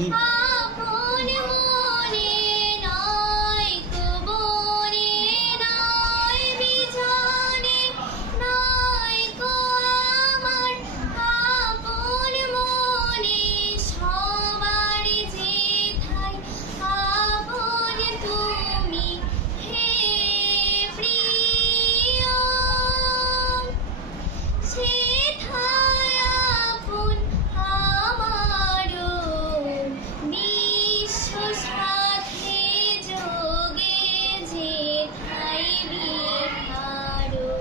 আপন মনে নয় বনে নয় বিছানে নয় গো আমার আপন মনে সবার যেথায় আপন তুমি হে প্রিয় সেথায় আপন আমারও বিশ্ব সাথে যোগে যেথায় বিহারো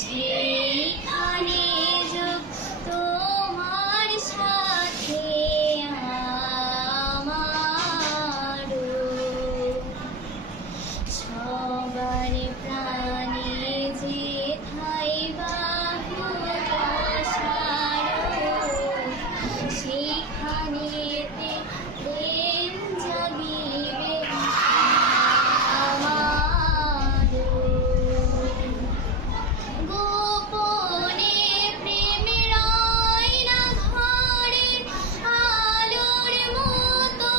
সেইখানে যোগ তোমার সাথে আমারও সবার প্রাণে যেথায় বাহু প্রসারো সেইখানেতে প্রেম জাগিবে আমারও গোপনে প্রেমের আয়না ঘরে আলোর মতো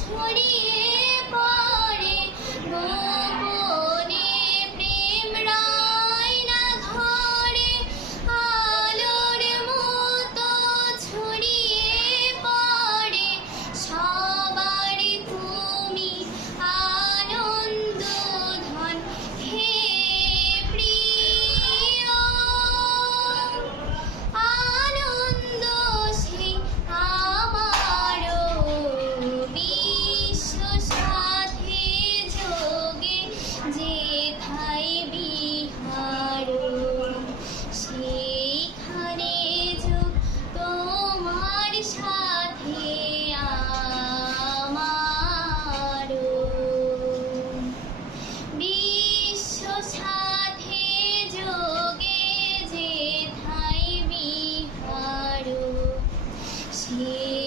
ছড়িয়ে পড়ে গোপনে প্রেমের আয়না ঘরে আলোর মতো ছড়িয়ে পড়ে সবারই তুমি আনন্দ ধন হে প্রিয় আনন্দ সেই আমারও বিশ্ব সাথে যোগে যেথায় বিহারো সেইখানে যোগ তোমার সাথে আমারও বিশ্ব সাথে যোগে যেথায় বিহারো সে